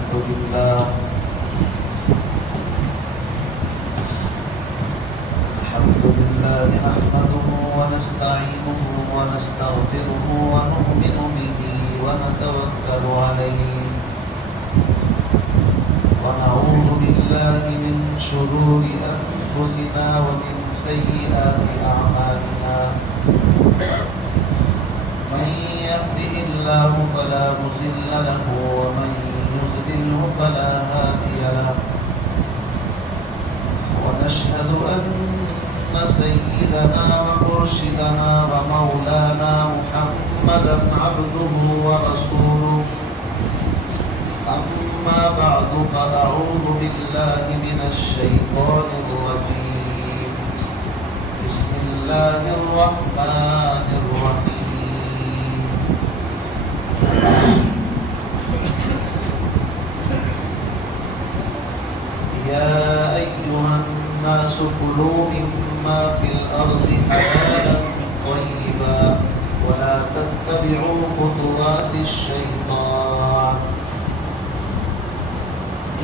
الحمد لله نحمده ونستعينه ونستغفره ونؤمن به ونتوكل عليه ونعوذ بالله من شرور أنفسنا ومن سيئات أعمالنا من يهده الله فلا مضل له ومن يضلل فلا هادي له ونشهد أن سيدنا ومرشدنا ومولانا محمدا عبده ورسوله أما بعد فأعوذ بالله من الشيطان الرجيم بسم الله الرحمن الرحيم يا أيها الناس كلوا مما في الأرض حلالا طيبا ولا تتبعوا خطوات الشيطان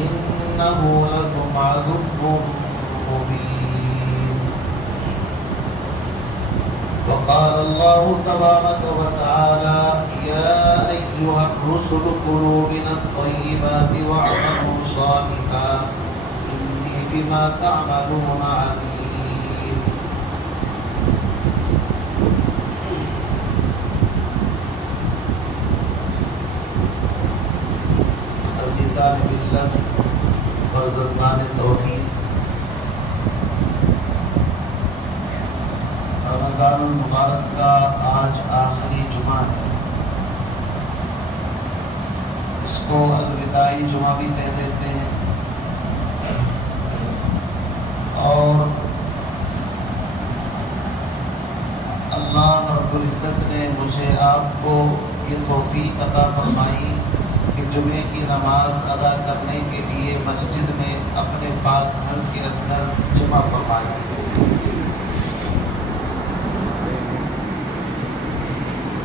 إنه لكم عدو مبين وقال الله تبارك وتعالى يا أيها الرسل كلوا من الطيبات واعملوا صالحا إني بما تعملون عليم عزیزان ملت فرزندان توحید، رمضان المبارک کا آج آخری جمعہ ہے. اس کو الوداعی جمعہ بھی کہہ دیتے ہیں. اور اللہ رب العزت نے مجھے آپ کو یہ توفیق عطا فرمائی کہ جمعے کی نماز ادا کرنے کے لیے مسجد میں اپنے پاک گھر کے اندر جمع فرمائی.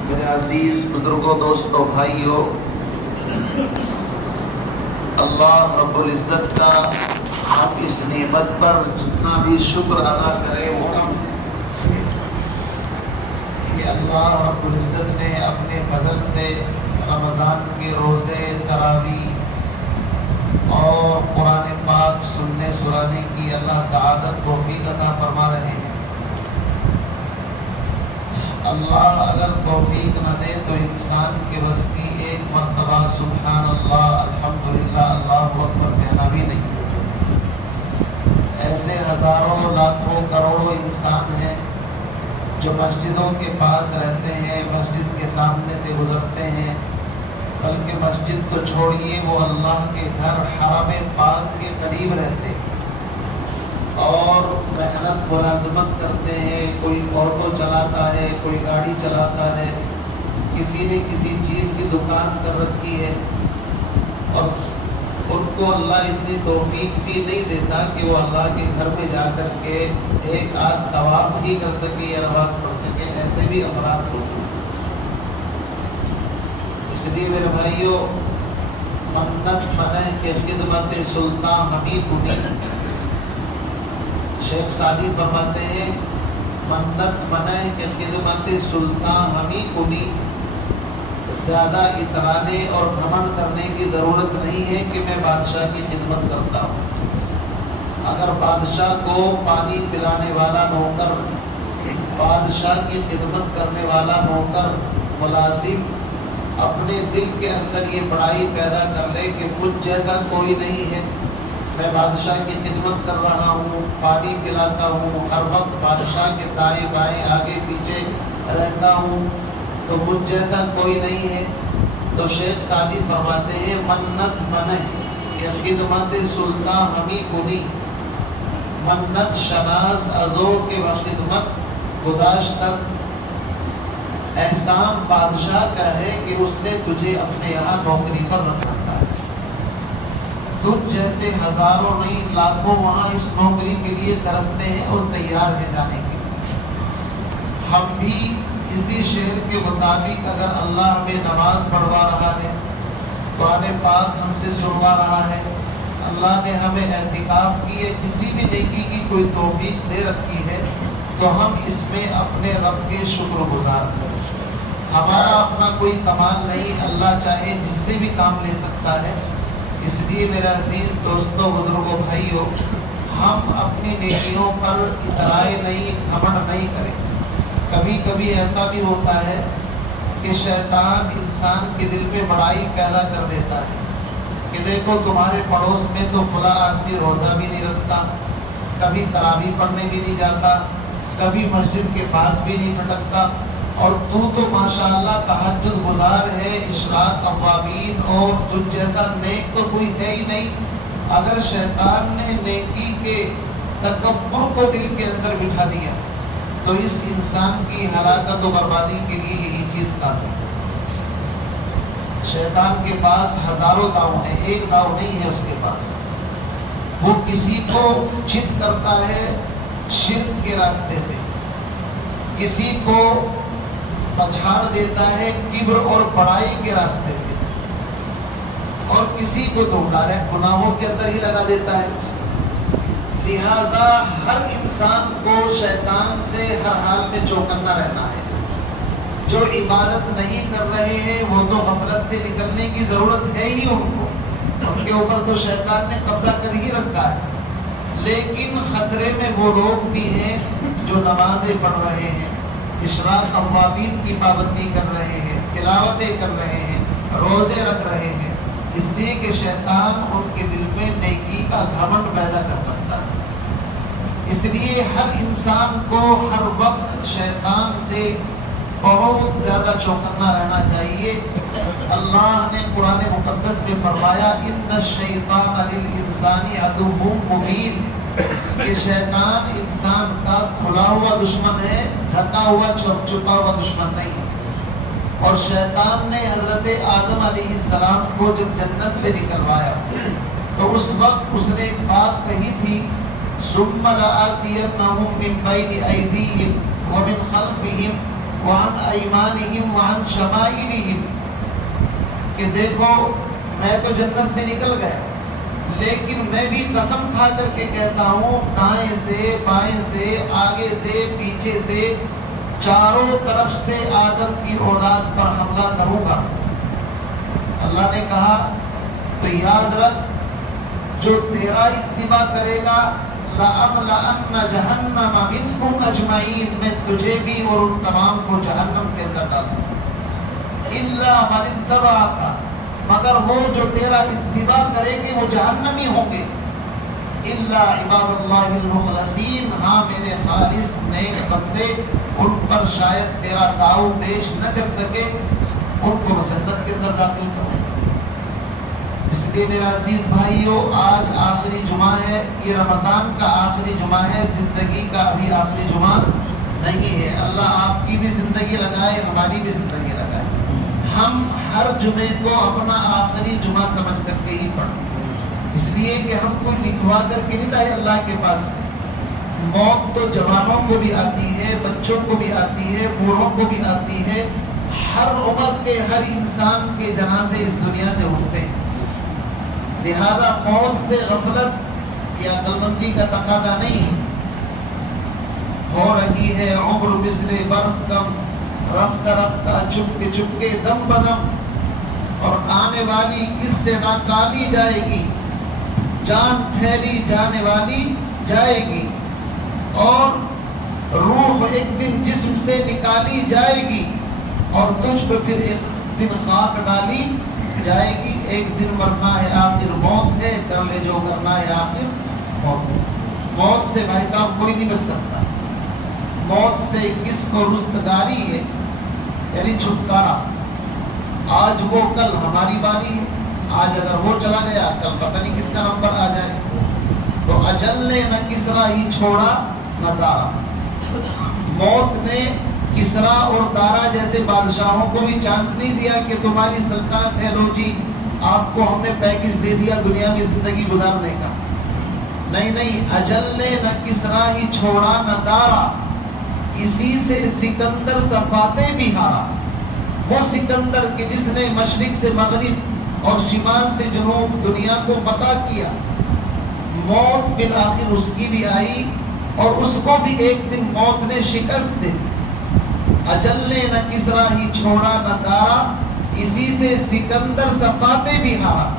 میرے عزیز بزرگوں، دوستوں، بھائیوں، اللہ رب العزت کا ہم اس نعمت پر جتنا بھی شکر ادا کرے وہ کم ہے کہ اللہ رب العزت نے اپنے فضل سے رمضان کے روزے، تراویح اور قرآن پاک سننے سنانے کی اللہ سعادت توفیق عطا فرما رہے ہیں. اللہ اگر توفیق نہ دے تو انسان کے بس کی ایک مرتبہ سبحان اللہ، الحمدللہ، اللہ اکبر کہنا بھی نہیں. ایسے ہزاروں، لاکھوں، کروڑوں انسان ہیں جو مسجدوں کے پاس رہتے ہیں، مسجد کے سامنے سے گزرتے ہیں، بلکہ مسجد تو چھوڑیے وہ اللہ کے گھر حرم پاک کے قریب رہتے ہیں اور محنت ملازمت کرتے ہیں. کوئی آٹو چلاتا ہے، کوئی گاڑی چلاتا ہے، کسی نے کسی چیز کی دکان کر رکھی ہے اور ان کو اللہ اتنی توفیق بھی نہیں دیتا کہ وہ اللہ کے گھر میں جا کر کے ایک آدھ طواف ہی کر سکے یا نماز پڑھ سکے. ایسے بھی افراد ہوتے ہیں. اس لیے میرے بھائیوں، منت منع کے خدمت سلطان حبیب کنی، شیخ سعدی فرماتے ہیں منت منع کے خدمت سلطان حبیب کنی، زیادہ اترانے اور گھمنڈ کرنے کی ضرورت نہیں ہے کہ میں بادشاہ کی خدمت کرتا ہوں. اگر بادشاہ کو پانی پلانے والا نوکر، بادشاہ کی خدمت کرنے والا نوکر، ملازم اپنے دل کے اندر یہ بڑائی پیدا کر لے کہ مجھ جیسا کوئی نہیں ہے، میں بادشاہ کی خدمت کر رہا ہوں، پانی پلاتا ہوں، ہر وقت بادشاہ کے دائیں بائیں آگے پیچھے رہتا ہوں، تو مجھ جیسا کوئی نہیں ہے. تو شیخ سعدی فرماتے ہیں منت منع کہ خدمت سلطان ہمی کنی، منت شناس ازو کے وخدمت گداشتت. احسان بادشاہ کا ہے کہ اس نے تجھے اپنے یہاں نوکری پر رکھا ہے. تجھ جیسے ہزاروں نہیں لاکھوں وہاں اس نوکری کے لیے ترستے ہیں اور تیار ہے جانے کے لیے. ہم بھی اسی شعر کے مطابق اگر اللہ ہمیں نماز پڑھوا رہا ہے، قرآن پاک پاک ہم سے سنوا رہا ہے. اللہ نے ہمیں اعتکاف کی ہے، کسی بھی نیکی کی کوئی توفیق دے رکھی ہے تو ہم اس میں اپنے رب کے شکر گزار کریں. ہمارا اپنا کوئی کمال نہیں، اللہ چاہے جس سے بھی کام لے سکتا ہے. اس لیے میرے عزیز دوستوں، بزرگوں، بھائیوں، ہم اپنی نیکیوں پر اترائی نہیں، گھمنڈ نہیں کریں. کبھی کبھی ایسا بھی ہوتا ہے کہ شیطان انسان کے دل میں بڑائی پیدا کر دیتا ہے کہ دیکھو تمہارے پڑوس میں تو فلاں آدمی روزہ بھی نہیں رکھتا، کبھی تراویح پڑھنے بھی نہیں جاتا، کبھی مسجد کے پاس بھی نہیں پھٹکتا، اور تو ماشاءاللہ تہجد گزار ہے، اشراق اوابین، اور تجھ جیسا نیک تو کوئی ہے ہی نہیں. اگر شیطان نے نیکی کے تکبر کو دل کے اندر بٹھا دیا تو اس انسان کی ہلاکت و بربادی کے لیے یہی چیز کافی ہے. شیطان کے پاس ہزاروں داؤ ہیں، ایک داؤ نہیں ہے اس کے پاس. وہ کسی کو چت کرتا ہے شرک کے راستے سے، کسی کو پچھاڑ دیتا ہے کبر اور بڑائی کے راستے سے، اور کسی کو تو ڈائریکٹ گناہوں کے اندر ہی لگا دیتا ہے. لہذا ہر انسان کو شیطان سے ہر حال میں چوکنا رہنا ہے. جو عبادت نہیں کر رہے ہیں وہ تو غفلت سے نکلنے کی ضرورت ہے ہی ان کو، ان کے اوپر تو شیطان نے قبضہ کر ہی رکھا ہے. لیکن خطرے میں وہ لوگ بھی ہیں جو نمازیں پڑھ رہے ہیں، اشراق اوابین کی پابندی کر رہے ہیں، تلاوتیں کر رہے ہیں، روزے رکھ رہے ہیں، اس لیے کہ شیطان ان کے دل میں نیکی کا گھمنڈ پیدا کر سکتا ہے. اس لیے ہر انسان کو ہر وقت شیطان سے بہت زیادہ چوکنا رہنا چاہیے. اللہ نے قرآن مقدس میں فرمایا ان الشیطان للانسان عدو مبین، کہ شیطان انسان کا کھلا ہوا دشمن ہے، ڈھکا ہوا چھپا ہوا دشمن نہیں ہے. اور شیطان نے حضرت آدم علیہ السلام کو جب جنت سے نکلوایا تو اس وقت اس نے ایک بات کہی تھی، ثم لآتینہم من بین ایدیہم ومن خلفہم وعن ایمانہم وعن شمائلہم، کہ دیکھو میں تو جنت سے نکل گیا لیکن میں بھی قسم کھا کر کے کہتا ہوں دائیں سے، بائیں سے، آگے سے، پیچھے سے، چاروں طرف سے آدم کی اولاد پر حملہ کروں گا. اللہ نے کہا تو یاد رکھ جو تیرا اتباع کرے گا لَأَمْلَأَنَّ جَهَنَّمَ مِنْكُمْ أَجْمَعِينَ، میں تجھے بھی اور ان تمام کو جہنم کے اندر ڈال دوں گا. إِلَّا مَنِ اتَّبَعَكَ، مگر وہ جو تیرا اتباع کریں گے وہ جہنمی ہوں گے. إِلَّا عِبَادَ اللَّهِ الْمُخْلَصِينَ، ہاں میرے خالص نیک بندے، ان پر شاید تیرا داؤ پیش نہ چل سکے، ان کو جنت کے اندر داخل کرو. اس لیے میرا عزیز بھائیو، آج آخری جمعہ ہے، یہ رمضان کا آخری جمعہ ہے، زندگی کا ابھی آخری جمعہ نہیں ہے. اللہ آپ کی بھی زندگی لگائے، ہماری بھی زندگی لگائے. ہم ہر جمعے کو اپنا آخری جمعہ سمجھ کر کے ہی پڑھیں، اس لیے کہ ہم کو لکھوا کر کے نہیں لائے اللہ کے پاس. موت تو جوانوں کو بھی آتی ہے، بچوں کو بھی آتی ہے، بوڑھوں کو بھی آتی ہے. ہر عمر کے ہر انسان کے جنازے اس دنیا سے اٹھتے ہیں. لہذا موت سے غفلت یا عقل مندی کا تقاضا نہیں. ہو رہی ہے عمر مثل برف کم، رفتہ رفتہ چپ کے دم بدم، اور آنے والی کس سے نہ ٹالی جائے گی، جان پھیلی جانے والی جائے گی، اور روح ایک دن جسم سے نکالی جائے گی، اور تجھ پہ پھر ایک دن خاک ڈالی جائے گی. ایک دن مرنا ہے آخر موت ہے، کر لے جو کرنا ہے آخر موت ہے. موت سے بھائی صاحب کوئی نہیں بچ سکتا. موت سے کس کو رستگاری ہے، یعنی چھٹکارا. آج وہ کل ہماری باری ہے، آج اگر وہ چلا گیا کل پتہ نہیں کس کا نمبر آ جائے. تو اجل نے نہ کسرا ہی چھوڑا نہ دارا. موت نے کسرا اور دارا جیسے بادشاہوں کو بھی چانس نہیں دیا کہ تمہاری سلطنت ہے، لو جی آپ کو ہم نے پیکج دے دیا دنیا میں زندگی گزارنے کا. نہیں، اجل نے نہ کسرا ہی چھوڑا نہ دارا، اسی سے سکندر صفاتے بھی ہارا. وہ سکندر کہ جس نے مشرق سے مغرب اور شمال سے جنوب دنیا کو فتح کیا. موت بالآخر اس کی بھی آئی اور اس کو بھی ایک دن موت نے شکست دی. اجل نے نہ کسرا ہی چھوڑا نہ دارا، اسی سے سکندر صفاتے بھی ہارا.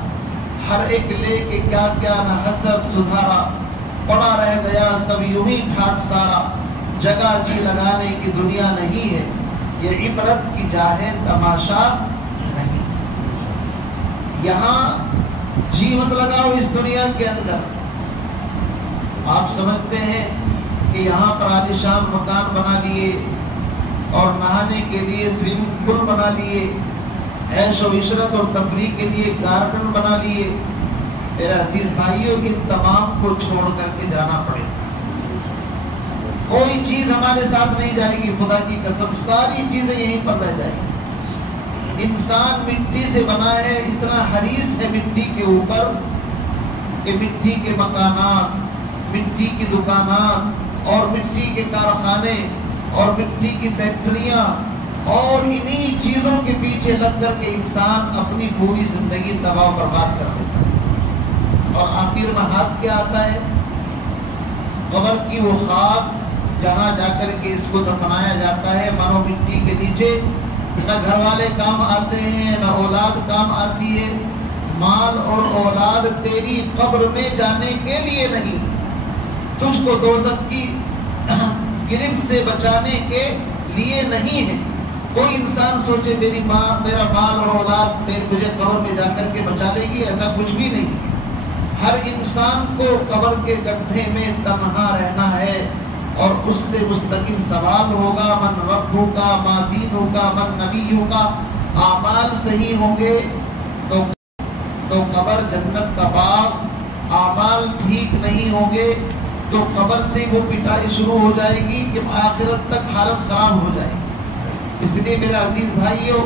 ہر ایک لے کے کیا کیا نہ حسرت سدھارا، پڑا رہ گیا سب یوں ہی ٹھاٹ سارا. جگہ جی لگانے کی دنیا نہیں ہے، یہ عبرت کی جا ہے تماشا نہیں. یہاں جی مت لگاؤ اس دنیا کے اندر. آپ سمجھتے ہیں کہ یہاں پر عالیشان مکان بنا لیے اور نہانے کے لیے سوئمنگ پول بنا لیے، عیش و عشرت اور تفریح کے لیے گارڈن بنا لیے. میرے عزیز بھائیوں، ان تمام کو چھوڑ کر کے جانا پڑے گا. کوئی چیز ہمارے ساتھ نہیں جائے گی، خدا کی قسم ساری چیزیں یہیں پر رہ جائیں گی. انسان مٹی سے بنا ہے، اتنا حریص ہے مٹی کے اوپر کہ مٹی کے مکانات، مٹی کی دکانات اور مٹی کے کارخانے اور مٹی کی فیکٹریاں اور انہی چیزوں کے پیچھے لگ کر کے انسان اپنی پوری زندگی تباہ و برباد کر دیتا ہے. اور آخر میں ہاتھ کیا آتا ہے؟ قبر کی وہ خاک جہاں جا کر کے اس کو دفنایا جاتا ہے. مانو مٹی کے نیچے نہ گھر والے کام آتے ہیں، نہ اولاد کام آتی ہے. مال اور اولاد تیری قبر میں جانے کے لیے نہیں، تجھ کو دوزخ کی گرفت سے بچانے کے لیے نہیں ہے. کوئی انسان سوچے میری ماں، میرا مال اور اولاد مجھے قبر میں جا کر کے بچا لے گی، ایسا کچھ بھی نہیں. ہر انسان کو قبر کے گڈھے میں تنہا رہنا ہے اور اس سے مستقل سوال ہوگا. من ربو کا، ما دینو کا، من نبیو کا. اعمال صحیح ہوں گے تو قبر جنت کا باغ، اعمال ٹھیک نہیں ہوں گے تو قبر سے وہ پٹائی شروع ہو جائے گی کہ آخرت تک حالت خراب ہو جائے گی. اس لیے میرے عزیز بھائیوں،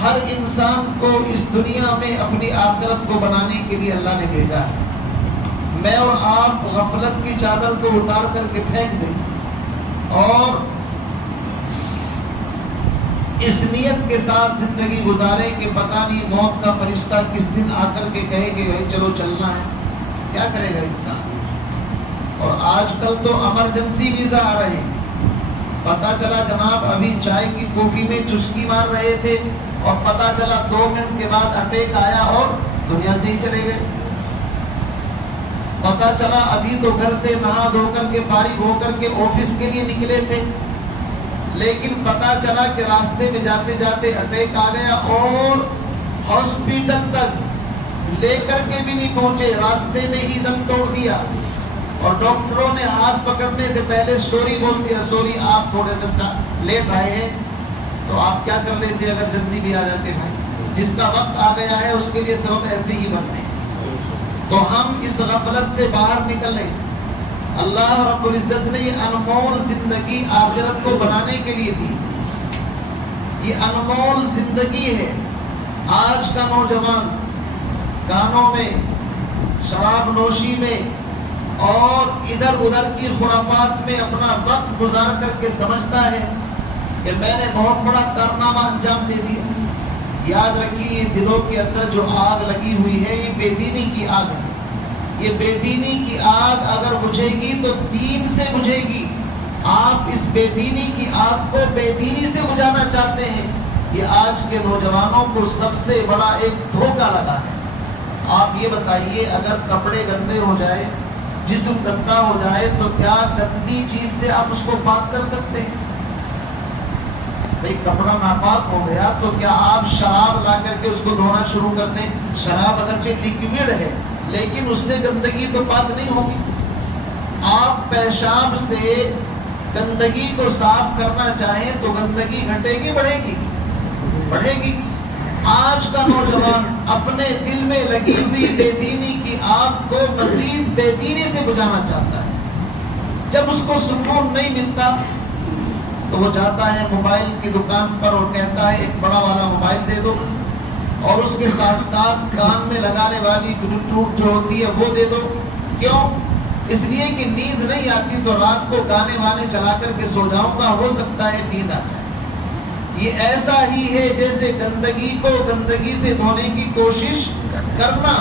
ہر انسان کو اس دنیا میں اپنی آخرت کو بنانے کے لیے اللہ نے بھیجا ہے. میں اور آپ غفلت کی چادر کو اتار کر کے پھینک دیں اور اس نیت کے ساتھ زندگی گزارے کہ پتہ نہیں موت کا فرشتہ کس دن آ کر کے کہے کہ بھائی چلو چلنا ہے. کیا کرے گا انسان؟ اور آج کل تو ایمرجنسی ویزا آ رہے ہیں. پتا چلا جناب ابھی چائے کی کافی میں چسکی مار رہے تھے اور پتا چلا 2 منٹ کے بعد اٹیک آیا اور دنیا سے ہی چلے گئے. پتا چلا ابھی تو گھر سے نہا دھو کر کے فارغ ہو کر کے آفس کے لیے نکلے تھے، لیکن پتا چلا کہ راستے میں جاتے جاتے اٹیک آ گیا اور ہاسپٹل تک لے کر کے بھی نہیں پہنچے، راستے میں ہی دم توڑ دیا. اور ڈاکٹروں نے ہاتھ پکڑنے سے پہلے سوری بول دیا، سوری آپ تھوڑے سے لیٹ آئے ہیں. تو آپ کیا کر لیتے اگر جلدی بھی آ جاتے بھائی؟ جس کا وقت آ گیا ہے اس کے لیے سبب ایسے ہی بننے. تو ہم اس غفلت سے باہر نکلیں. اللہ رب العزت نے یہ انمول زندگی آخرت کو بنانے کے لیے دی. یہ انمول زندگی ہے. آج کا نوجوان گانوں میں، شراب نوشی میں اور ادھر ادھر کی خرافات میں اپنا وقت گزار کر کے سمجھتا ہے کہ میں نے بہت بڑا کارنامہ انجام دے دیا. یاد رکھیے، یہ دلوں کے اندر جو آگ لگی ہوئی ہے یہ بے دینی کی آگ ہے. یہ بے دینی کی آگ اگر بجھے گی تو دین سے بجھے گی. آپ اس بے دینی کی آگ کو بے دینی سے بجھانا چاہتے ہیں. یہ آج کے نوجوانوں کو سب سے بڑا ایک دھوکہ لگا ہے. آپ یہ بتائیے، اگر کپڑے گندے ہو جائے، جسم گندا ہو جائے تو کیا گندی چیز سے آپ اس کو پاک کر سکتے ہیں؟ بھئی کپڑا ناپاک ہو گیا تو کیا آپ شراب لا کر کے اس کو دھونا شروع کر دیں؟ شراب اگرچہ لیکوڈ ہے لیکن اس سے گندگی تو پاک نہیں ہوگی. آپ پیشاب سے گندگی کو صاف کرنا چاہیں تو گندگی گھٹے گی بڑھے گی؟ بڑھے گی. آج کا نوجوان اپنے دل میں لگی ہوئی بے دینی کی آگ کو مزید بے دینی سے بجھانا چاہتا ہے. جب اس کو سکون نہیں ملتا تو وہ جاتا ہے موبائل کی دکان پر اور کہتا ہے ایک بڑا والا موبائل دے دو اور اس کے ساتھ ساتھ کان میں لگانے والی بلوٹوتھ جو ہوتی ہے وہ دے دو. کیوں؟ اس لیے کہ نیند نہیں آتی تو رات کو گانے وانے چلا کر کے سو جاؤں گا، ہو سکتا ہے نیند آ جائے. یہ ایسا ہی ہے جیسے گندگی کو گندگی سے دھونے کی کوشش کرنا.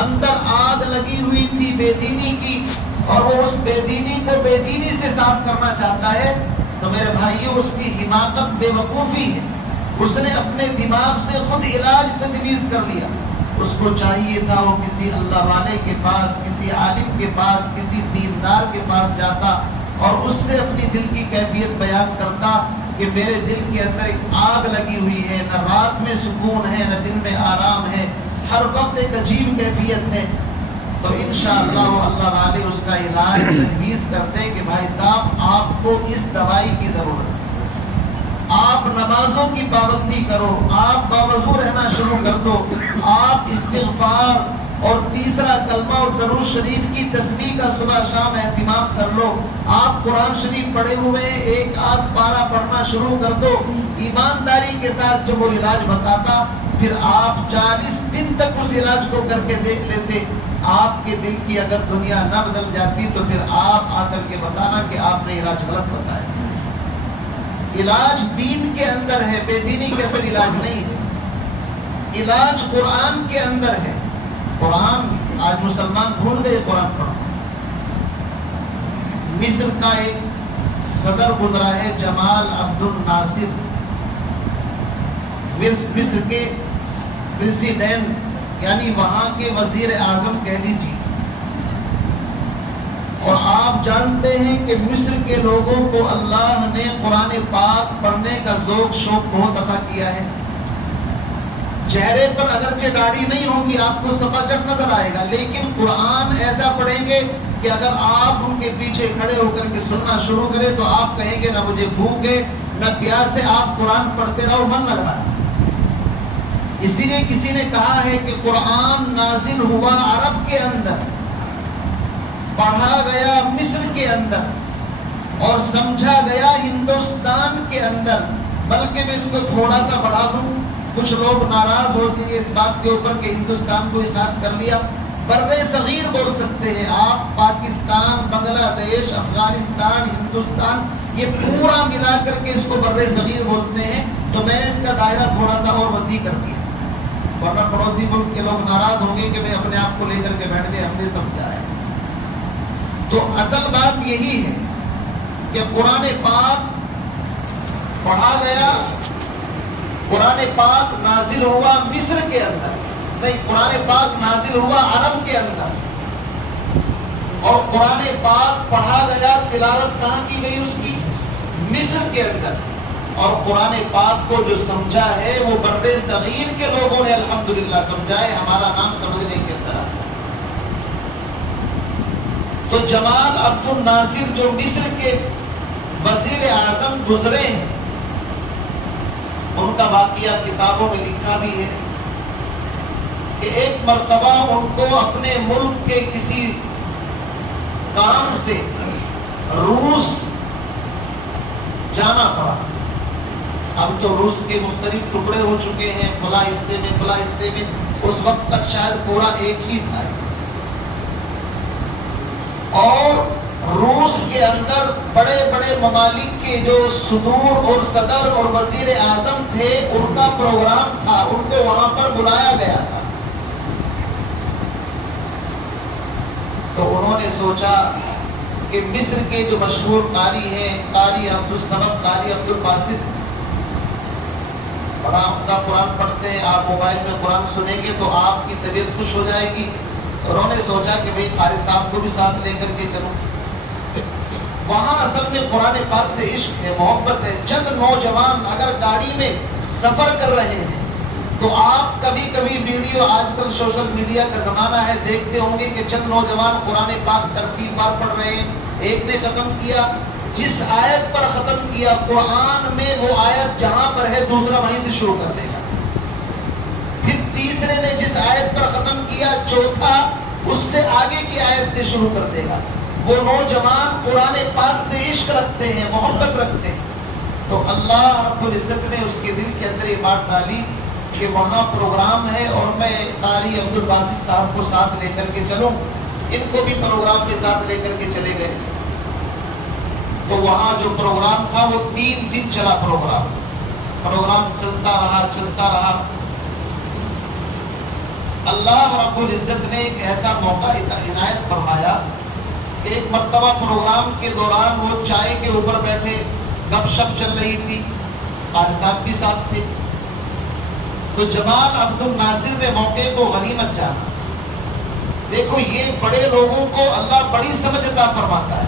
اندر آگ لگی ہوئی تھی بے دینی کی اور وہ اس بے دینی کو بے دینی سے صاف کرنا چاہتا ہے تو میرے بھائیوں اس کی حماقت بے وقوفی ہے. اس نے اپنے دماغ سے خود علاج تجویز کر لیا. اس کو چاہیے تھا وہ کسی اللہ والے کے پاس، کسی عالم کے پاس، کسی دیندار کے پاس جاتا اور اس سے اپنی دل کی کیفیت بیان کرتا کہ میرے دل کے اندر ایک آگ لگی ہوئی ہے، نہ رات میں سکون ہے نہ دن میں آرام ہے، ہر وقت ایک عجیب کیفیت ہے. تو انشاءاللہ وہ اللہ والے اس کا علاج تجویز کرتے کہ بھائی صاحب آپ کو اس دوائی کی ضرورت ہے، آپ نمازوں کی پابندی کرو، آپ باوضو رہنا شروع کر دو، آپ استغفار اور تیسرا کلمہ اور درود شریف کی تسبیح کا صبح شام اہتمام کر لو، آپ قرآن شریف پڑھے ہوئے ایک آدھ پارہ پڑھنا شروع کر دو. ایمانداری کے ساتھ جو وہ علاج بتاتا پھر آپ 40 دن تک اس علاج کو کر کے دیکھ لیتے. آپ کے دل کی اگر دنیا نہ بدل جاتی تو پھر آپ آ کر کے بتانا کہ آپ نے علاج غلط بتایا. علاج دین کے اندر ہے، بے دینی کے اندر علاج نہیں ہے. علاج قرآن کے اندر ہے. قرآن آج مسلمان بھول گئے قرآن پڑھنا. مصر کا ایک صدر گزرا ہے جمال عبد الناصر، مصر کے پریزیڈنٹ یعنی وہاں کے وزیر اعظم کہہ لیجیے. اور آپ جانتے ہیں کہ مصر کے لوگوں کو اللہ نے قرآن پاک پڑھنے کا ذوق شوق بہت عطا کیا ہے. چہرے پر اگرچہ داڑھی نہیں ہوگی، آپ کو سپاچٹ نظر آئے گا، لیکن قرآن ایسا پڑھیں گے کہ اگر آپ ان کے پیچھے کھڑے ہو کر کے سننا شروع کریں تو آپ کہیں گے نہ مجھے بھوک ہے نہ پیاس ہے، آپ قرآن پڑھتے رہو، من لگ رہا ہے. اسی لیے کسی نے کہا ہے کہ قرآن نازل ہوا عرب کے اندر، پڑھا گیا مصر کے اندر اور سمجھا گیا ہندوستان کے اندر. بلکہ میں اس کو تھوڑا سا بڑھا دوں، کچھ لوگ ناراض ہو جائیں گے اس بات کے اوپر کہ ہندوستان کو خاص کر لیا. بر صغیر بول سکتے ہیں آپ، پاکستان، بنگلہ دیش، افغانستان، ہندوستان، یہ پورا ملا کر کے اس کو بر صغیر بولتے ہیں. تو میں نے اس کا دائرہ تھوڑا سا اور وسیع کر دیا، ورنہ پڑوسی ملک کے لوگ ناراض ہوں گے کہ میں اپنے آپ کو لے کر کے بیٹھ گئے، ہم نے سمجھا ہے. تو اصل بات یہی ہے کہ قرآن پاک پڑھا گیا، قرآن پاک نازل ہوا مصر کے اندر، نہیں، قرآن پاک نازل ہوا عرب کے اندر اور قرآن پاک پڑھا گیا، تلاوت کہاں کی گئی اس کی؟ مصر کے اندر. اور قرآن پاک کو جو سمجھا ہے وہ بر صغیر کے لوگوں نے الحمدللہ سمجھا ہے. ہمارا نام سمجھنے کے اندر آتا ہے. تو جمال عبد الناصر جو مصر کے وزیر اعظم گزرے ہیں، ان کا واقعہ کتابوں میں لکھا بھی ہے کہ ایک مرتبہ ان کو اپنے ملک کے کسی کام سے روس جانا پڑا. اب تو روس کے مختلف ٹکڑے ہو چکے ہیں، فلاں حصے میں فلاں حصے میں، اس وقت تک شاید پورا ایک ہی تھا. اور روس کے اندر بڑے بڑے ممالک کے جو صدور اور صدر اور وزیر اعظم تھے، ان کا پروگرام تھا، ان کو وہاں پر بلایا گیا تھا. تو انہوں نے سوچا کہ مصر کے جو مشہور قاری ہیں، قاری عبد الصمد، قاری عبد الباسط، بڑا عمدہ قرآن پڑھتے ہیں. آپ موبائل میں قرآن سنیں گے تو آپ کی طبیعت خوش ہو جائے گی. انہوں نے سوچا کہ بھئی قاری صاحب کو بھی ساتھ لے کر کے چلو. وہاں اصل میں قرآن پاک سے عشق ہے، محبت ہے. چند نوجوان اگر گاڑی میں سفر کر رہے ہیں تو آپ کبھی کبھی ویڈیو، آج کل سوشل میڈیا کا زمانہ ہے، دیکھتے ہوں گے کہ چند نوجوان قرآن پاک ترتیب بار پڑھ رہے ہیں. ایک نے ختم کیا، جس آیت پر ختم کیا قرآن میں وہ آیت جہاں پر ہے دوسرا وہیں سے شروع کر دے گا. پھر تیسرے نے جس آیت پر ختم کیا چوتھا اس سے آگے کی آیت سے شروع کر دے گا. وہ نوجوان قرآن پاک سے عشق رکھتے ہیں، محبت رکھتے ہیں. تو اللہ رب العزت نے اس کے دل کے اندر یہ بات ڈالی کہ وہاں پروگرام ہے اور میں قاری عبد الباسط صاحب کو ساتھ لے کر کے چلوں. ان کو بھی پروگرام کے ساتھ لے کر کے چلے گئے. تو وہاں جو پروگرام تھا وہ 3 دن چلا پروگرام. پروگرام چلتا رہا. اللہ رب العزت نے ایک ایسا موقع عنایت فرمایا کہ ایک مرتبہ پروگرام کے دوران وہ چائے کے اوپر بیٹھے، گپ شپ چل رہی تھی، قاری صاحب بھی ساتھ تھے. تو جمال عبد الناصر نے موقع کو غنیمت جانا. دیکھو یہ بڑے لوگوں کو اللہ بڑی سمجھ عطا فرماتا ہے.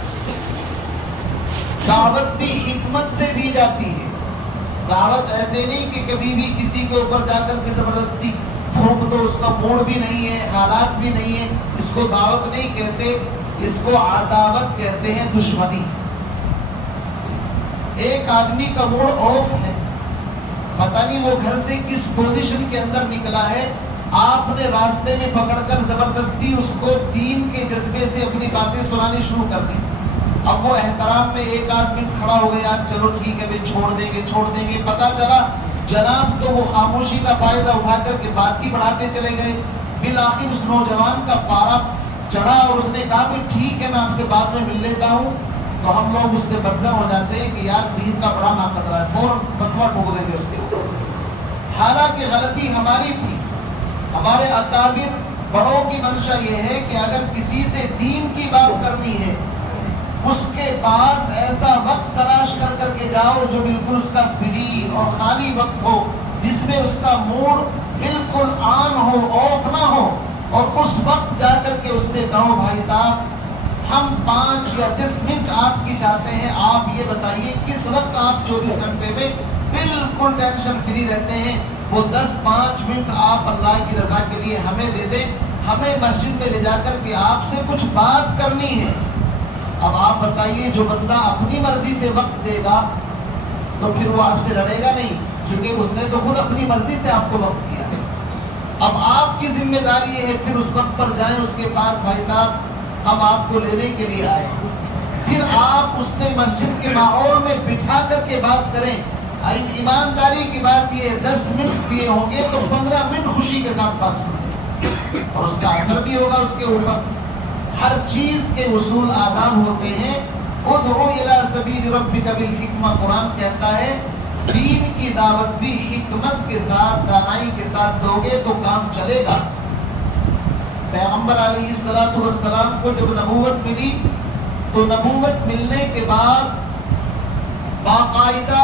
دعوت بھی حکمت سے دی جاتی ہے. دعوت ایسے نہیں کہ کبھی بھی کسی کے اوپر جا کر کے زبردستی پھونک دو، اس کا موڈ بھی نہیں ہے، حالات بھی نہیں ہے. اس کو دعوت نہیں کہتے، اس کو عداوت کہتے ہیں، دشمنی. ایک آدمی کا موڈ آف ہے، پتہ نہیں وہ گھر سے کس پوزیشن کے اندر نکلا ہے، آپ نے راستے میں پکڑ کر زبردستی اس کو دین کے جذبے سے اپنی باتیں سنانی شروع کر دی. اب وہ احترام میں ایک آدمی کھڑا ہو گیا، چلو ٹھیک ہے بھائی چھوڑ دیں گے. پتہ چلا جناب تو وہ خاموشی کا فائدہ اٹھا کر کے بات ہی بڑھاتے چلے گئے. بالآخر اس نوجوان کا پارا چڑھا اور اس نے کہا کہ ٹھیک ہے میں آپ سے بعد میں مل لیتا ہوں. تو ہم لوگ اس سے بدظن ہو جاتے ہیں کہ یار دین کا بڑا ناقدرہ ہے، فوراً فتویٰ ٹھوک دیں گے اس کے اوپر. حالانکہ غلطی ہماری تھی. ہمارے اکابر بڑوں کی منشا یہ ہے کہ اگر کسی سے دین کی بات کرنی ہے، اس کے پاس ایسا وقت تلاش کر کے جاؤ جو بالکل اس کا فری اور خالی وقت ہو، جس میں اس کا موڈ بالکل آن ہو، آف نہ ہو. اور اس وقت جا کر کے اس سے کہو بھائی صاحب ہم 5 یا 10 منٹ آپ کی چاہتے ہیں، آپ یہ بتائیے کس وقت آپ 24 گھنٹے میں بالکل ٹینشن فری رہتے ہیں. وہ 10-5 منٹ آپ اللہ کی رضا کے لیے ہمیں دے دیں. ہمیں مسجد میں لے جا کر کے آپ سے کچھ بات کرنی ہے. اب آپ بتائیے جو بندہ اپنی مرضی سے وقت دے گا تو پھر وہ آپ سے لڑے گا نہیں، کیونکہ اس نے تو خود اپنی مرضی سے آپ کو وقت دیا. اب آپ کی ذمہ داری یہ ہے پھر اس وقت پر جائیں اس کے پاس، بھائی صاحب ہم آپ کو لینے کے لیے آئے. پھر آپ اس سے مسجد کے ماحول میں بٹھا کر کے بات کریں. ایمانداری کی بات یہ 10 منٹ دیے ہوں گے تو 15 منٹ خوشی کے ساتھ پاس کریں اور اس کا اثر بھی ہوگا اس کے اوپر. ہر چیز کے اصول آداب ہوتے ہیں. ادعو الی سبیل ربک بالحکمہ، قرآن کہتا ہے دین کی دعوت بھی حکمت کے ساتھ، دانائی کے ساتھ دو گے تو کام چلے گا. پیغمبر علیہ السلام کو جب نبوت ملی تو نبوت ملنے کے بعد باقاعدہ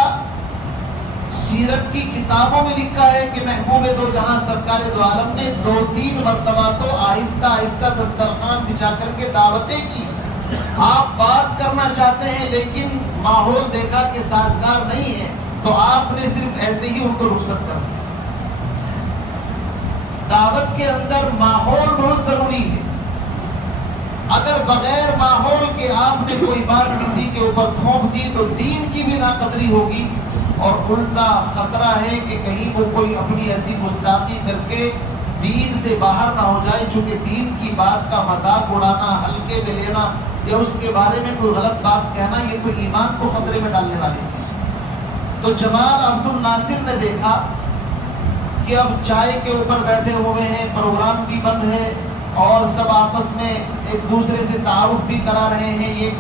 سیرت کی کتابوں میں لکھا ہے کہ محبوب دو جہاں سرکار دو عالم نے 2-3 مرتبہ تو آہستہ آہستہ دسترخوان بچھا کر کے دعوتیں کی. آپ بات کرنا چاہتے ہیں لیکن ماحول دیکھا کہ سازگار نہیں ہے تو آپ نے صرف ایسے ہی ان کو رخصت کر دیا. دعوت کے اندر ماحول بہت ضروری ہے. اگر بغیر ماحول کے آپ نے کوئی بات کسی کے اوپر تھوپ دی تو دین کی بھی ناقدری ہوگی اور الٹا خطرہ ہے کہ کہیں وہ کوئی اپنی ایسی گستاخی کر کے دین سے باہر نہ ہو جائے. چونکہ دین کی بات کا مذاق اڑانا، ہلکے میں لینا یا اس کے بارے میں کوئی غلط بات کہنا یہ تو ایمان کو خطرے میں ڈالنے والی چیز. تو جمال عبد الناصر نے دیکھا کہ اب چائے کے اوپر بیٹھے ہوئے ہیں، پروگرام بھی بند ہے اور سب آپس میں ایک دوسرے سے تعارف بھی کرا رہے ہیں، یہ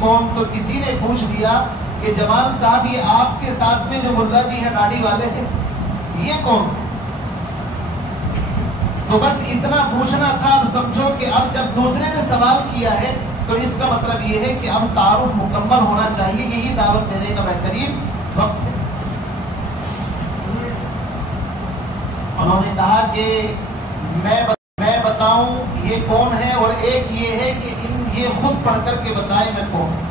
کون. تو کسی نے پوچھ لیا کہ جمال صاحب یہ آپ کے ساتھ میں جو ملا جی ہیں داڑھی والے ہیں یہ کون؟ تو بس اتنا پوچھنا تھا. اب سمجھو کہ اب جب دوسرے نے سوال کیا ہے تو اس کا مطلب یہ ہے کہ اب تعارف مکمل ہونا چاہیے. یہی دعوت دینے کا بہترین وقت ہے. انہوں نے کہا کہ میں بتاؤں یہ کون ہے، اور ایک یہ ہے کہ یہ خود پڑھ کر کے بتائے میں کون ہوں.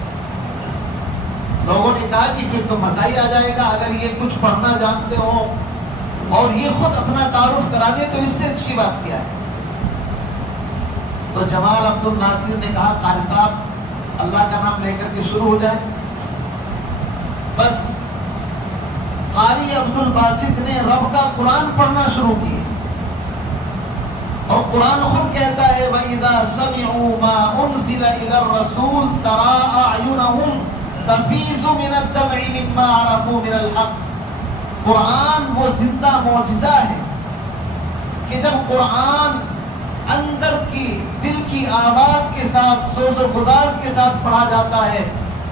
لوگوں نے کہا کہ پھر تو مزہ ہی آ جائے گا اگر یہ کچھ پڑھنا جانتے ہو اور یہ خود اپنا تعارف کرا دے تو اس سے اچھی بات کیا ہے. تو جمال عبد الناصر نے کہا قاری صاحب اللہ کا نام لے کر کے شروع ہو جائے. بس قاری عبد الباسط نے رب کا قرآن پڑھنا شروع کیا اور قرآن خود کہتا ہے وَإِذَا سَمِعُوا مَا أُنزِلَ إِلَى الرَّسُولِ تَرَىٰ أَعْيُنَهُمْ تَفِيضُ مِنَ الدَّمْعِ مِمَّا عَرَفُوا مِنَ الْحَقِّ. قرآن وہ زندہ معجزہ ہے کہ جب قرآن اندر کی دل کی آواز کے ساتھ، سوز و گداز کے ساتھ پڑھا جاتا ہے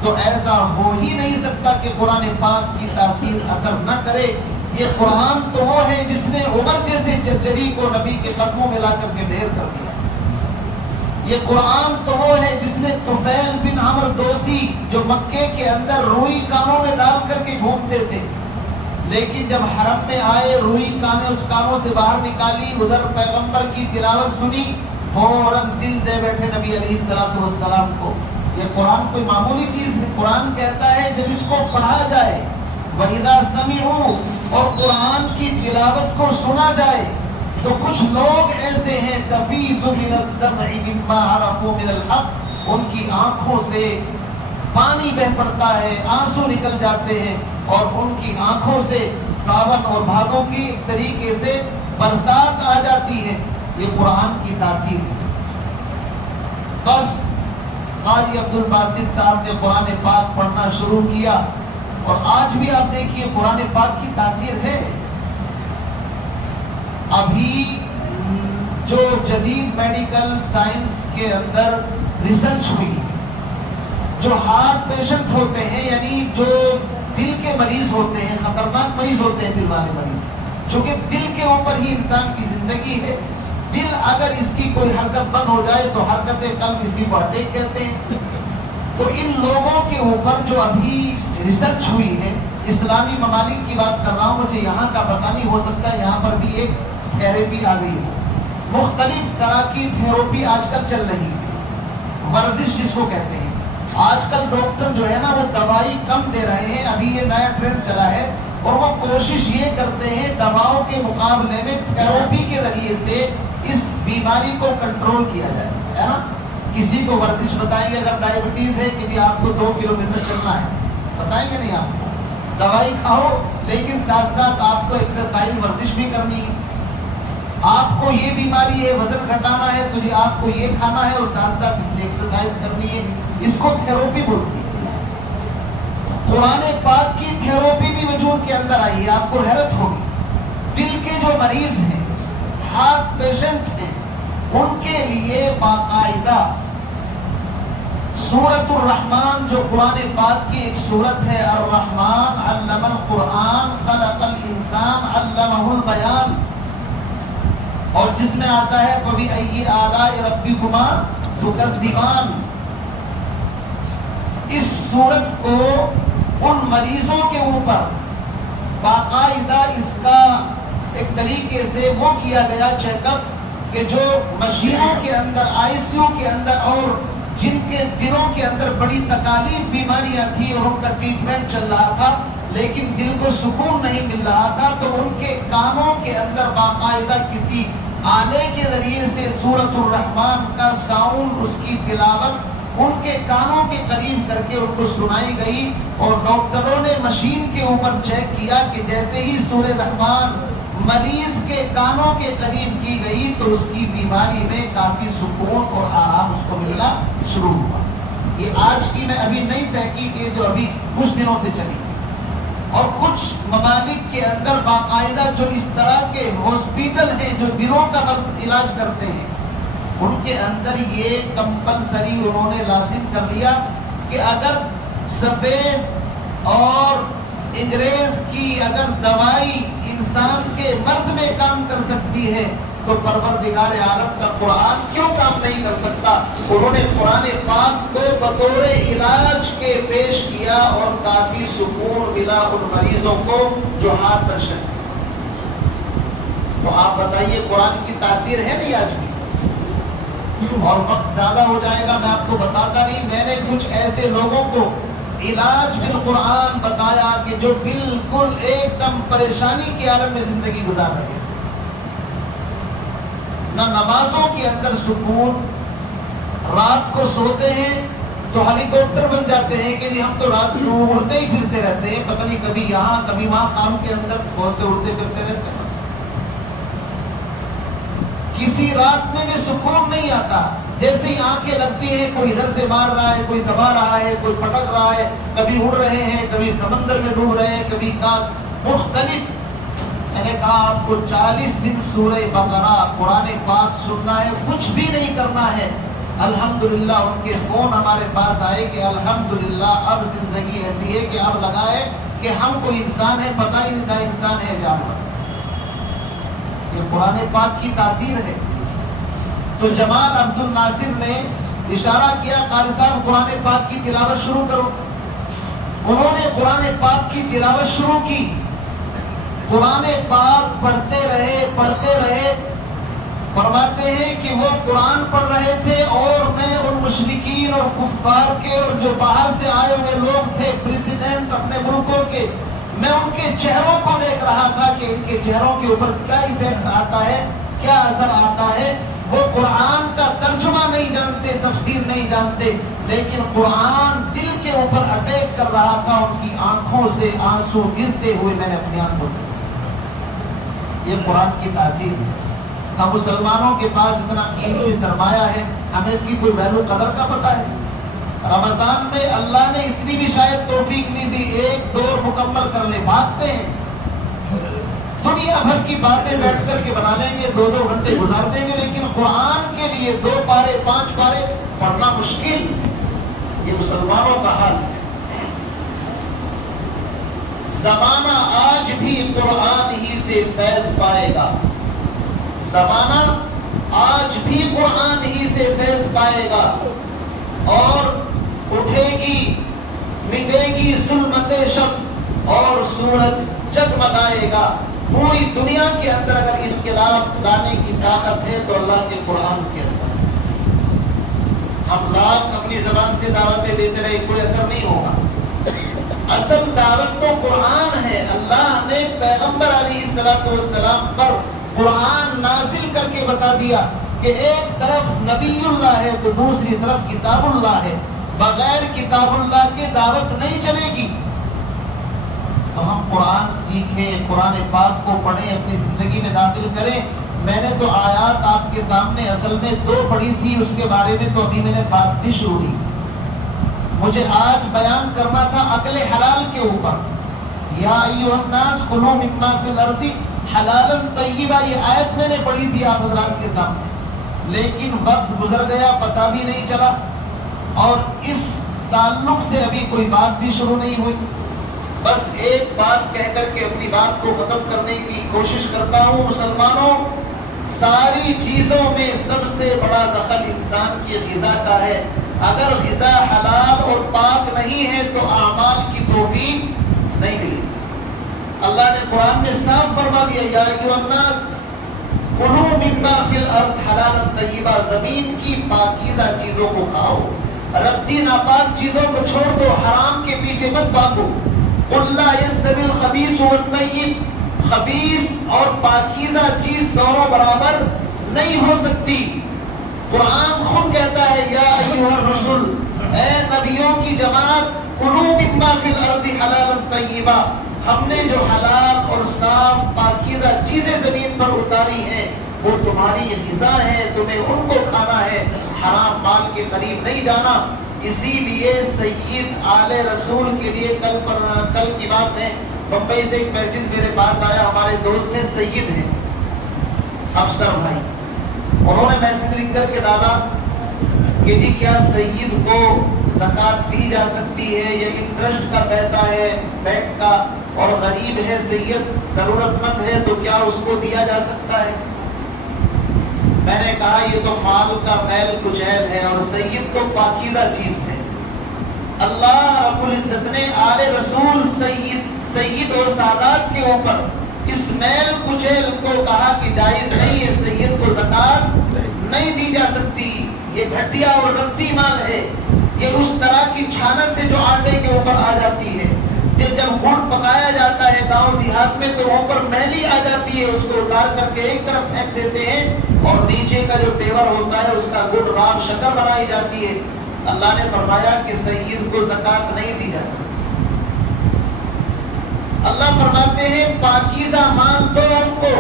تو ایسا ہو ہی نہیں سکتا کہ قرآن پاک کی تاثیر اثر نہ کرے۔ یہ قرآن تو وہ ہے جس نے عمر جیسے چچری کو نبی کے قدموں میں لا کر کے ڈھیر کر دیا۔ یہ قرآن تو وہ ہے جس نے طفیل بن عمرو دوسی جو مکے کے اندر روئی کانوں میں ڈال کر کے گھومتے تھے، لیکن جب حرم میں آئے روئی کانیں اس کانوں سے باہر نکالی، ادھر پیغمبر کی تلاوت سنی، فوراً دل دے بیٹھے نبی علیہ السلام کو۔ یہ قرآن کوئی معمولی چیز ہے۔ قرآن کہتا ہے جب اس کو پڑھا جائے وَإِذَا سَمِعُوا، اور قرآن کی تلاوت کو سنا جائے تو کچھ لوگ ایسے ہیں تَفِيضُ مِنَ الدَّمْعِ مِمَّا عَرَفُوا مِنَ الْحَقِّ، ان کی آنکھوں سے پانی بہہ پڑتا ہے، آنسو نکل جاتے ہیں، اور ان کی آنکھوں سے ساون اور بھاگوں کی ایک طریقے سے برسات آ جاتی ہے۔ یہ قرآن کی تاثیر ہے۔ بس قاری عبد الباسط صاحب نے قرآن پاک پڑھنا شروع کیا، اور آج بھی آپ دیکھیے قرآن پاک کی تاثیر ہے۔ ابھی جو جدید میڈیکل سائنس کے اندر ریسرچ ہوئی ہے، جو ہارٹ پیشنٹ ہوتے ہیں، یعنی جو دل کے مریض ہوتے ہیں، خطرناک مریض ہوتے ہیں، دل والے مریض، چونکہ دل کے اوپر ہی انسان کی زندگی ہے۔ دل اگر اس کی کوئی حرکت بند ہو جائے تو حرکت قلب اسی کو اٹیک کہتے ہیں۔ تو ان لوگوں کے اوپر جو ابھی ریسرچ ہوئی ہے، اسلامی ممالک کی بات کر رہا ہوں، مجھے یہاں کا پتہ نہیں، ہو سکتا ہے یہاں پر بھی ایک تھیراپی آ گئی ہو۔ مختلف طرح کی تھیراپی آج کل چل رہی ہے، ورزش جس کو کہتے ہیں۔ آج کل ڈاکٹر جو ہے نا وہ دوائی کم دے رہے ہیں، ابھی یہ نیا ٹرینڈ چلا ہے، اور وہ کوشش یہ کرتے ہیں دواؤں کے مقابلے میں تھیراپی کے ذریعے سے اس بیماری کو کنٹرول کیا جائے، ہے نا۔ کسی کو ورزش بتائیں گے، اگر ڈائبٹیز ہے کہ جی آپ کو 2 کلومیٹر چلنا ہے، بتائیں گے نہیں آپ کو، دوائی کھاؤ لیکن ساتھ ساتھ آپ کو ایکسرسائز ورزش بھی کرنی ہے۔ آپ کو یہ بیماری ہے، وزن گھٹانا ہے، تو یہ آپ کو یہ کھانا ہے اور ساتھ ساتھ ایکسرسائز کرنی ہے۔ اس کو تھیراپی بولتی ہے۔ قرآن پاک کی تھیراپی بھی وجود کے اندر آئی ہے، آپ کو حیرت ہوگی۔ دل کے جو مریض ہیں، ہارٹ پیشنٹ ہیں، ان کے لیے باقاعدہ سورۃ الرحمن جو قرآن پاک کی ایک سورت ہے، الرحمن علم القرآن خلق الانسان علمہ البیان، اور جس میں آتا ہے فَبِأَيِّ آلَاءِ رَبِّكُمَا تُكَذِّبَانِ۔ اس سورت کو ان مریضوں کے اوپر باقاعدہ اس کا ایک طریقے سے وہ کیا گیا چیک اپ کہ جو مشینوں کے اندر، آئی سی یو کے اندر، اور جن کے دلوں کے اندر بڑی تکالیف بیماریاں تھیں اور ان کا ٹریٹمنٹ چل رہا تھا لیکن دل کو سکون نہیں مل رہا تھا، تو ان کے کانوں کے اندر باقاعدہ کسی آلے کے ذریعے سے سورۃ الرحمن کا ساؤنڈ، اس کی تلاوت ان کے کانوں کے قریب کر کے ان کو سنائی گئی، اور ڈاکٹروں نے مشین کے اوپر چیک کیا کہ جیسے ہی سورہ رحمان مریض کے کانوں کے قریب کی گئی تو اس کی بیماری میں کافی سکون اور آرام اس کو ملنا شروع ہوا۔ یہ آج کی میں ابھی نئی تحقیق ہے جو ابھی کچھ دنوں سے چلی، اور کچھ ممالک کے اندر باقاعدہ جو اس طرح کے ہاسپیٹل ہیں جو دلوں کا علاج کرتے ہیں، ان کے اندر یہ کمپلسری انہوں نے لازم کر لیا کہ اگر سفید اور انگریز کی اگر دوائی انسان کے مرض میں کام کر سکتی ہے تو پروردگار عالم کا قرآن کیوں کام نہیں کر سکتا۔ انہوں نے قرآن پاک کو بطور علاج کے پیش کیا اور کافی سکون ملا ان مریضوں کو جو ہارٹ پیشنٹ ہیں۔ تو آپ بتائیے قرآن کی تاثیر ہے نہیں آج بھی؟ اور وقت زیادہ ہو جائے گا، میں آپ کو بتاتا نہیں، میں نے کچھ ایسے لوگوں کو علاج بالقرآن بتایا کہ جو بالکل ایک دم پریشانی کے عالم میں زندگی گزار رہے ہیں، نہ نمازوں کے اندر سکون، رات کو سوتے ہیں تو ہیلی کاپٹر بن جاتے ہیں کہ جی ہم تو رات کو اڑتے ہی پھرتے رہتے ہیں، پتہ نہیں کبھی یہاں کبھی وہاں، خام کے اندر بہت سے اڑتے پھرتے رہتے ہیں، کسی رات میں بھی سکون نہیں آتا۔ جیسے ہی آنکھیں لگتی ہیں کوئی ادھر سے مار رہا ہے، کوئی دبا رہا ہے، کوئی پٹک رہا ہے، کبھی اڑ رہے ہیں، کبھی سمندر میں ڈوب رہے ہیں، کبھی مختلف۔ میں نے کہا آپ کو 40 دن سورہ بقرہ قرآن پاک سننا ہے، کچھ بھی نہیں کرنا ہے، الحمدللہ ان کے فون ہمارے پاس آئے کہ الحمدللہ اب زندگی ایسی ہے کہ اب لگا ہے کہ ہم کوئی انسان ہے، پتہ ہی نہیں تھا انسان ہے جانور۔ یہ قرآن پاک کی تاثیر ہے۔ تو جمال عبد الناصر نے اشارہ کیا قاری صاحب قرآن پاک کی تلاوت شروع کرو۔ انہوں نے قرآن پاک کی تلاوت شروع کی، قرآن پاک پڑھتے رہے۔ فرماتے ہیں کہ وہ قرآن پڑھ رہے تھے اور میں ان مشرکین اور کفار کے اور جو باہر سے آئے ہوئے لوگ تھے پریزیڈنٹ اپنے ملکوں کے، میں ان کے چہروں کو دیکھ رہا تھا کہ ان کے چہروں کے اوپر کیا ایفیکٹ آتا ہے، کیا اثر آتا ہے۔ وہ قرآن کا ترجمہ نہیں جانتے، تفسیر نہیں جانتے، لیکن قرآن دل کے اوپر اٹیک کر رہا تھا۔ ان کی آنکھوں سے آنسو گرتے ہوئے میں نے اپنی آنکھوں سے، یہ قرآن کی تاثیر ہے۔ ہم مسلمانوں کے پاس اتنا قیمتی سرمایہ ہے، ہمیں اس کی کوئی ویلو قدر کا پتہ ہے؟ رمضان میں اللہ نے اتنی بھی شاید توفیق نہیں دی، ایک دور مکمل کر لے، بھاگتے ہیں دنیا بھر کی باتیں بیٹھ کر کے بنا لیں گے، 2 گھنٹے گزار دیں گے، لیکن قرآن کے لیے 2 پارے 5 پارے پڑھنا مشکل۔ یہ مسلمانوں کا حال ہے۔ زمانہ آج بھی قرآن ہی سے فیض پائے گا، زمانہ آج بھی قرآن ہی سے فیض پائے گا، اور اٹھے گی مٹے گی ظلمت شب اور سورج جگمگائے گا۔ پوری دنیا کے اندر اگر انقلاب لانے کی طاقت ہے تو اللہ کے قرآن کے اندر۔ ہم لاکھ اپنی زبان سے دعوتیں دیتے رہے، کوئی اثر نہیں ہوگا۔ اصل دعوت تو قرآن ہے۔ اللہ نے پیغمبر علیہ السلام پر قرآن نازل کر کے بتا دیا کہ ایک طرف نبی اللہ ہے تو دوسری طرف کتاب اللہ ہے، بغیر کتاب اللہ کے دعوت نہیں چلے گی۔ تو ہم قرآن سیکھیں، قرآن پاک کو پڑھیں، اپنی زندگی میں داخل کریں۔ میں نے تو آیات آپ کے سامنے اصل میں 2 پڑھی تھی، اس کے بارے میں تو ابھی میں نے بات بھی شروع کی۔ مجھے آج بیان کرنا تھا عقل حلال کے اوپر۔ یا ایھا الناس کلوا مما فی الارض حلالا طیبا، یہ آیت میں نے پڑھی تھی آپ حضرات کے سامنے، لیکن وقت گزر گیا، پتہ بھی نہیں چلا، اور اس تعلق سے ابھی کوئی بات بھی شروع نہیں ہوئی۔ بس ایک بات کہہ کر کے اپنی بات کو ختم کرنے کی کوشش کرتا ہوں۔ مسلمانوں، ساری چیزوں میں سب سے بڑا دخل انسان کی غذا کا ہے۔ اگر غذا حلال اور پاک نہیں ہے تو اعمال کی توفیق نہیں ملی۔ اللہ نے قرآن میں صاف فرما دیا، یا ایھا الناس کلوا مما فی الارض حلالا طیبا، زمین کی پاکیزہ چیزوں کو کھاؤ، ردی ناپاک چیزوں کو چھوڑ دو، حرام کے پیچھے مت بھاگو۔ قل لا یستوی الخبیث والطیب، خبیث اور پاکیزہ چیز دونوں برابر نہیں ہو سکتی۔ قرآن خود کہتا ہے، یا ایھا الرسل، اے نبیوں کی جماعت، کلوا مما فی الارض حلالا طیبا، ہم نے جو حلال اور صاف پاکیزہ چیزیں زمین پر اتاری ہیں وہ تمہاری غذا ہے، تمہیں ان کو کھانا ہے، حرام مال کے قریب نہیں جانا۔ اسی لیے سید آل رسول کے لیے کل کی بات ہے، بمبئی سے ایک میسج میرے پاس آیا، ہمارے دوست ہیں سید ہیں افسر بھائی، انہوں نے میسج لکھ کر کے ڈالا کہ جی کیا سید کو زکوٰۃ دی جا سکتی ہے، یا انٹرسٹ کا پیسہ ہے بینک کا اور غریب ہے سید، ضرورت مند ہے، تو کیا اس کو دیا جا سکتا ہے؟ میں نے کہا یہ تو مال کا میل کچیل ہے، اور سید تو پاکیزہ چیز ہے۔ اللہ رب العزت نے آل رسول سید اور سادات کے اوپر اس میل کچیل کو کہا کہ جائز نہیں ہے، سید کو زکوٰۃ نہیں دی جا سکتی، یہ گھٹیا اور ردی مال ہے، یہ اس طرح کی چھانت سے جو آٹے کے اوپر آ جاتی ہے، جب گڑ پکایا جاتا ہے گاؤں دیہات میں تو اوپر میلی آ جاتی ہے، اس کو اتار کر کے ایک طرف پھینک دیتے ہیں، اور نیچے کا جو پیور ہوتا ہے اس کا گڑ رام شکر بنائی جاتی ہے۔ اللہ نے فرمایا کہ سید کو زکوٰۃ نہیں دی جا سکتی۔ اللہ فرماتے ہیں پاکیزہ مال دو ان کو،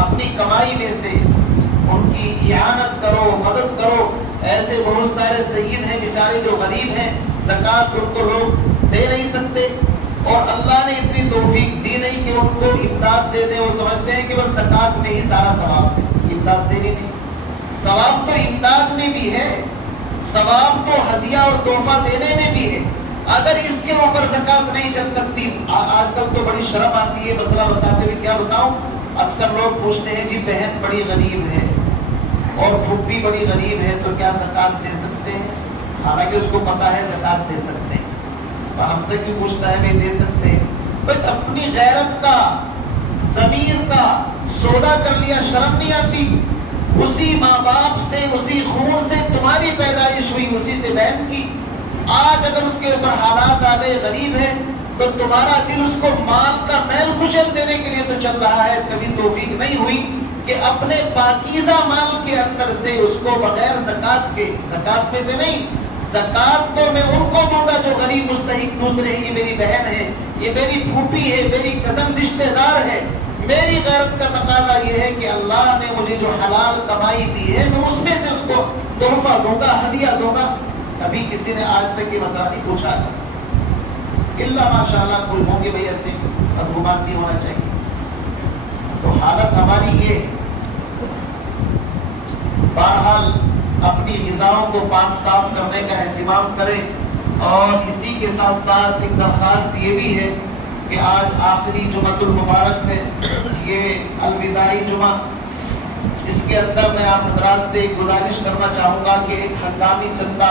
اپنی کمائی میں سے ان کی اعانت کرو، مدد کرو۔ ایسے بہت سارے سید ہیں بیچارے جو غریب ہیں، زکوٰۃ ان کو لوگ دے نہیں سکتے، اور اللہ نے اتنی توفیق دی نہیں کہ ان کو امداد دے دیں۔ وہ سمجھتے ہیں کہ بس زکوٰۃ میں ہی سارا ثواب ہے، امداد دینی نہیں۔ ثواب تو امداد میں بھی ہے، ثواب تو ہدیہ اور تحفہ دینے میں بھی ہے۔ اگر اس کے اوپر زکوٰۃ نہیں چل سکتی، آج کل تو بڑی شرم آتی ہے مسئلہ بتاتے ہوئے، کیا بتاؤں، اکثر لوگ پوچھتے ہیں جی بہن بڑی غریب ہے اور پھوپھی بڑی غریب ہے تو کیا زکوٰۃ دے سکتے ہیں؟ حالانکہ اس کو پتا ہے زکوٰۃ دے سکتے ہیں، تو ہم سے کیوں پوچھتا ہے بھائی دے سکتے ہیں؟ بس اپنی غیرت کا، ضمیر کا سودا کر لیا، شرم نہیں آتی؟ اسی ماں باپ سے، اسی خون سے تمہاری پیدائش ہوئی، اسی سے بہن کی، آج اگر اس کے اوپر حالات آ گئے، غریب ہے، تو تمہارا دل اس کو مال کا میل کچل دینے کے لیے تو چل رہا ہے، کبھی توفیق نہیں ہوئی کہ اپنے پاکیزہ مال کے اندر سے اس کو بغیر زکوٰۃ کے، زکوٰۃ میں سے نہیں، زکوٰۃ تو میں ان کو دوں گا جو غریب مستحق دوسرے ہیں، یہ میری بہن ہے، یہ میری پھوپھی ہے، میری کزن رشتہ دار ہے۔ میری غیرت کا تقاضا یہ ہے کہ اللہ نے مجھے جو حلال کمائی دی ہے میں اس میں سے اس کو تحفہ دوں گا، ہدیہ دوں گا۔ کبھی کسی نے آج تک یہ مسئلہ نہیں پوچھا، الا ماشاءاللہ کوئی ہوں گے بھائی ایسے، بدگمان نہیں ہونا چاہیے۔ تو حالت ہماری یہ ہے، بہرحال اپنی غذاؤں کو پاک صاف کرنے کا اہتمام کریں، اور اسی کے ساتھ ساتھ ایک درخواست یہ بھی ہے کہ آج آخری جمعۃ المبارک ہے، یہ الوداعی جمعہ، اس کے اندر میں آپ حضرات سے گزارش کرنا چاہوں گا کہ ایک ہنگامی چندہ